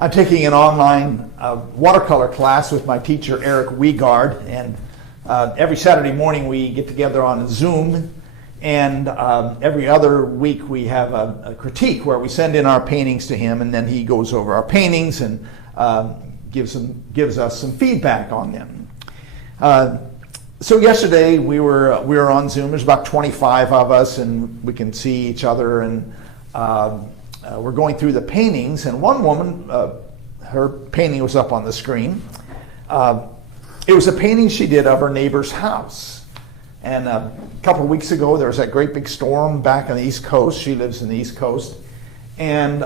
I'm taking an online watercolor class with my teacher, Eric Wiegard, and every Saturday morning we get together on Zoom, and every other week we have a critique where we send in our paintings to him, and then he goes over our paintings and gives us some feedback on them. So yesterday we were on Zoom. There's about 25 of us, and we can see each other, and we're going through the paintings, and one woman, her painting was up on the screen. It was a painting she did of her neighbor's house. And a couple of weeks ago, there was that great big storm back on the East Coast. She lives in the East Coast. And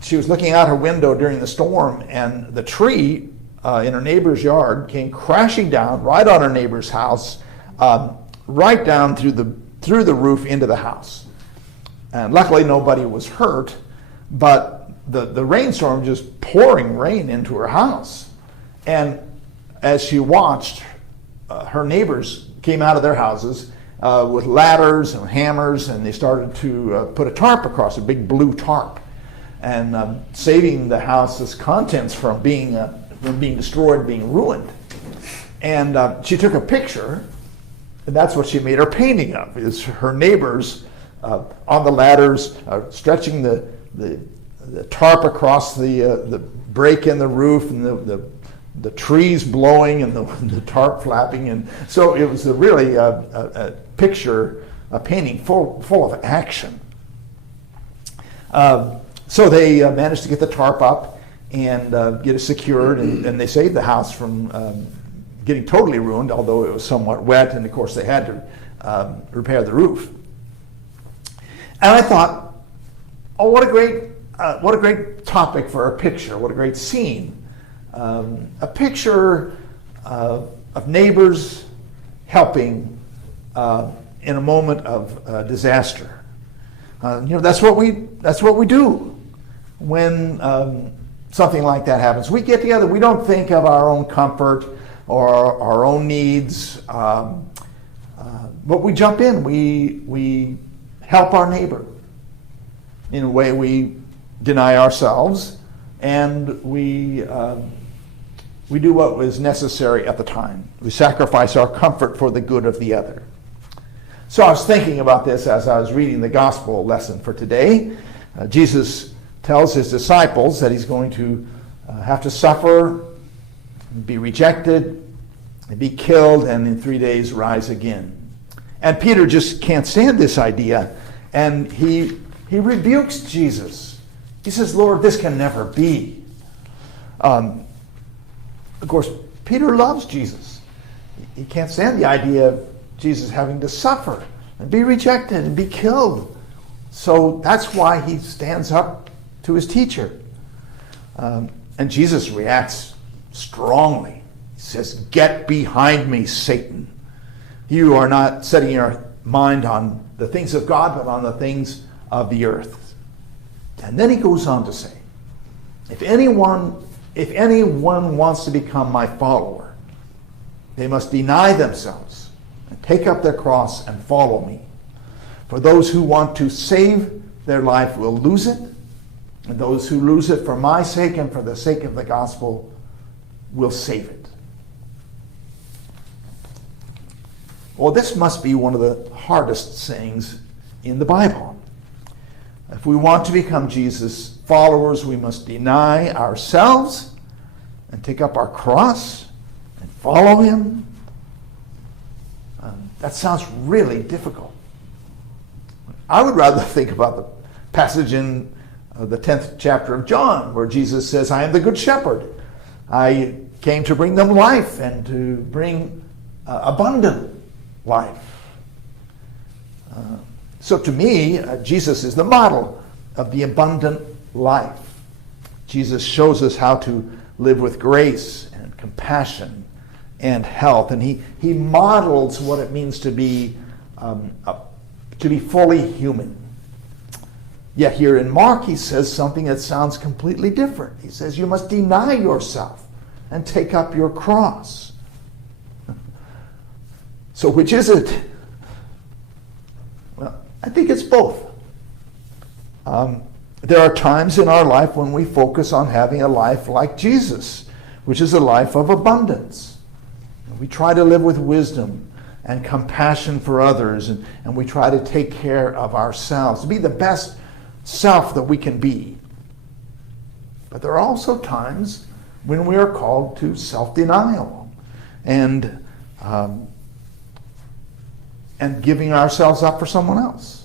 she was looking out her window during the storm, and the tree in her neighbor's yard came crashing down right on her neighbor's house, right down through the roof into the house. And luckily nobody was hurt, but the rainstorm just pouring rain into her house. And as she watched, her neighbors came out of their houses with ladders and hammers, and they started to put a tarp across, a big blue tarp, and saving the house's contents from being destroyed, being ruined. And she took a picture, and that's what she made her painting of, is her neighbors on the ladders, stretching the tarp across the break in the roof, and the trees blowing and the tarp flapping. And so it was really a picture, a painting full of action. So they managed to get the tarp up and get it secured, and they saved the house from getting totally ruined, although it was somewhat wet, and of course they had to repair the roof. And I thought, oh, what a great topic for a picture! What a great scene! A picture of neighbors helping in a moment of disaster. That's what we do when something like that happens. We get together. We don't think of our own comfort or our own needs, but we jump in. We help our neighbor in a way we deny ourselves, and we do what was necessary at the time. We sacrifice our comfort for the good of the other. So I was thinking about this as I was reading the gospel lesson for today. Jesus tells his disciples that he's going to have to suffer, be rejected, and be killed, and in 3 days rise again. And Peter just can't stand this idea, and he rebukes Jesus. He says, "Lord, this can never be." Of course, Peter loves Jesus. He can't stand the idea of Jesus having to suffer and be rejected and be killed. So that's why he stands up to his teacher. And Jesus reacts strongly. He says, "Get behind me, Satan. You are not setting your mind on the things of God, but on the things of the earth." And then he goes on to say, if anyone wants to become my follower, they must deny themselves and take up their cross and follow me. For those who want to save their life will lose it, and those who lose it for my sake and for the sake of the gospel will save it. Well, this must be one of the hardest sayings in the Bible. If we want to become Jesus' followers, we must deny ourselves and take up our cross and follow him. That sounds really difficult. I would rather think about the passage in the 10th chapter of John, where Jesus says, "I am the good shepherd. I came to bring them life and to bring abundant life." So to me, Jesus is the model of the abundant life. Jesus shows us how to live with grace and compassion and health, and he models what it means to be fully human. Yet here in Mark, he says something that sounds completely different. He says, you must deny yourself and take up your cross. So which is it? Well, I think it's both. There are times in our life when we focus on having a life like Jesus, which is a life of abundance. We try to live with wisdom and compassion for others, and we try to take care of ourselves, to be the best self that we can be. But there are also times when we are called to self-denial and giving ourselves up for someone else.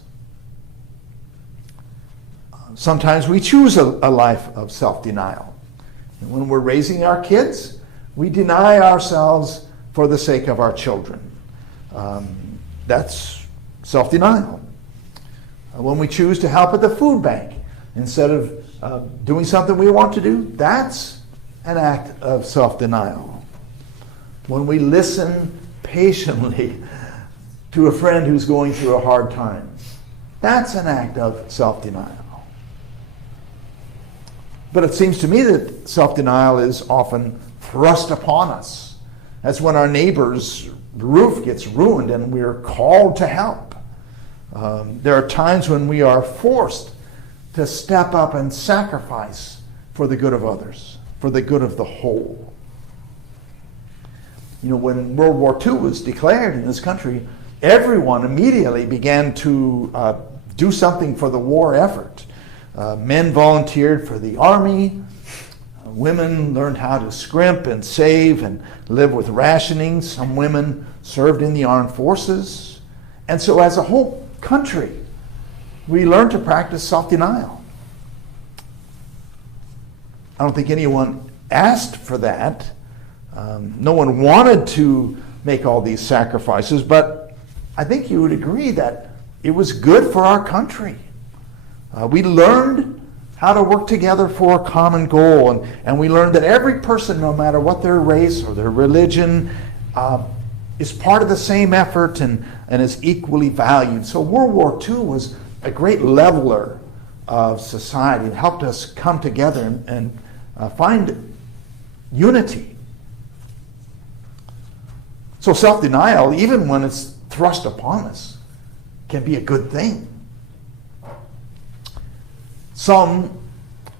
Sometimes we choose a life of self-denial. And when we're raising our kids, we deny ourselves for the sake of our children. That's self-denial. When we choose to help at the food bank instead of doing something we want to do, that's an act of self-denial. When we listen patiently to a friend who's going through a hard time, that's an act of self-denial. But it seems to me that self-denial is often thrust upon us. That's when our neighbor's roof gets ruined and we're called to help. There are times when we are forced to step up and sacrifice for the good of others, for the good of the whole. You know, when World War II was declared in this country, everyone immediately began to do something for the war effort. Men volunteered for the army. Women learned how to scrimp and save and live with rationing. Some women served in the armed forces. And so as a whole country, we learned to practice self-denial. I don't think anyone asked for that. No one wanted to make all these sacrifices, but I think you would agree that it was good for our country. We learned how to work together for a common goal, and we learned that every person, no matter what their race or their religion, is part of the same effort and is equally valued. So World War II was a great leveler of society. It helped us come together and find unity. So self-denial, even when it's thrust upon us, can be a good thing. Some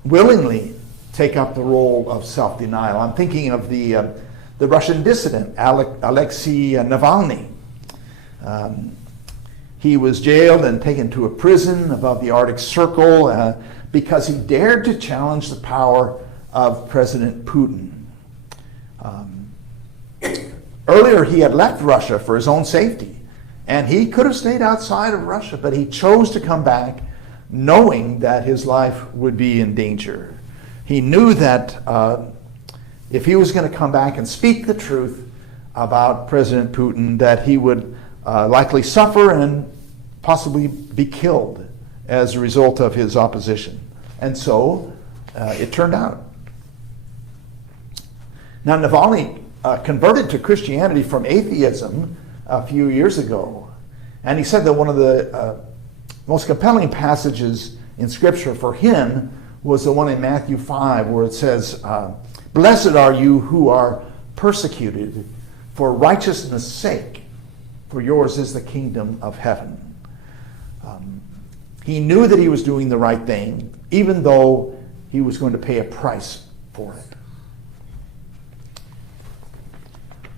willingly take up the role of self-denial. I'm thinking of the Russian dissident, Alexei Navalny. He was jailed and taken to a prison above the Arctic Circle because he dared to challenge the power of President Putin. Earlier, he had left Russia for his own safety, and he could have stayed outside of Russia, but he chose to come back knowing that his life would be in danger. He knew that if he was going to come back and speak the truth about President Putin, that he would likely suffer and possibly be killed as a result of his opposition. And so it turned out. Now, Navalny converted to Christianity from atheism a few years ago. And he said that one of the most compelling passages in Scripture for him was the one in Matthew 5 where it says, "Blessed are you who are persecuted for righteousness' sake, for yours is the kingdom of heaven." He knew that he was doing the right thing, even though he was going to pay a price for it.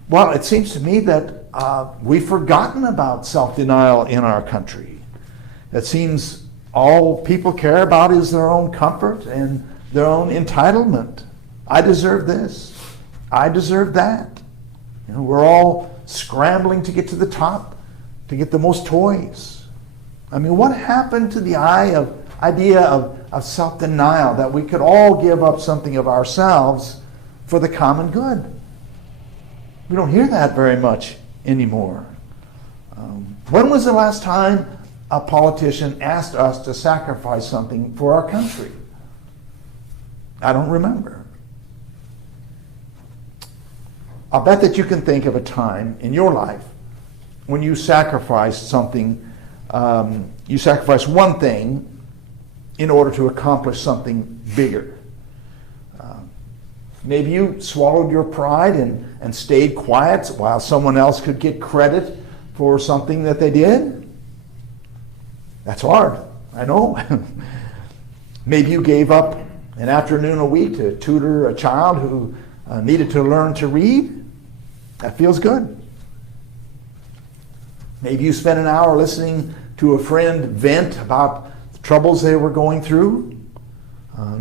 Well, it seems to me that we've forgotten about self-denial in our country. It seems all people care about is their own comfort and their own entitlement. I deserve this. I deserve that. You know, we're all scrambling to get to the top, to get the most toys. I mean, what happened to the idea of self-denial, that we could all give up something of ourselves for the common good? We don't hear that very much anymore. When was the last time a politician asked us to sacrifice something for our country? I don't remember. I'll bet that you can think of a time in your life when you sacrificed something, you sacrificed one thing in order to accomplish something bigger. Maybe you swallowed your pride and stayed quiet while someone else could get credit for something that they did. That's hard, I know. Maybe you gave up an afternoon a week to tutor a child who needed to learn to read. That feels good. Maybe you spent an hour listening to a friend vent about the troubles they were going through.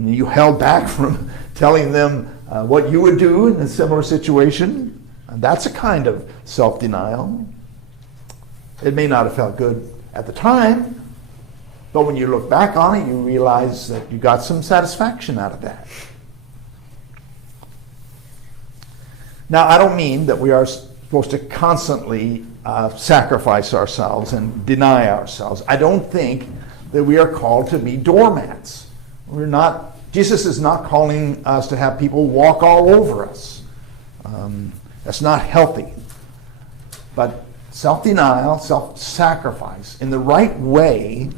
You held back from telling them what you would do in a similar situation. And that's a kind of self-denial. It may not have felt good at the time, but when you look back on it, you realize that you got some satisfaction out of that. Now, I don't mean that we are supposed to constantly sacrifice ourselves and deny ourselves. I don't think that we are called to be doormats. We're not. Jesus is not calling us to have people walk all over us. That's not healthy. But self-denial, self-sacrifice in the right way,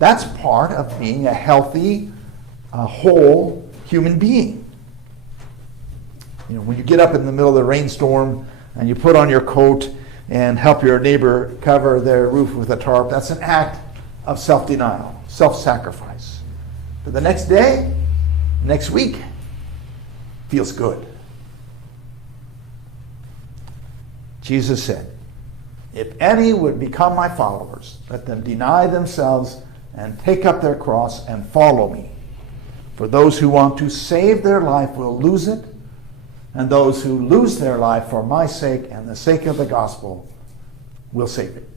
that's part of being a healthy, whole human being. You know, when you get up in the middle of the rainstorm and you put on your coat and help your neighbor cover their roof with a tarp, that's an act of self-denial, self-sacrifice. But the next day, next week, feels good. Jesus said, "If any would become my followers, let them deny themselves and take up their cross and follow me. For those who want to save their life will lose it, and those who lose their life for my sake and the sake of the gospel will save it."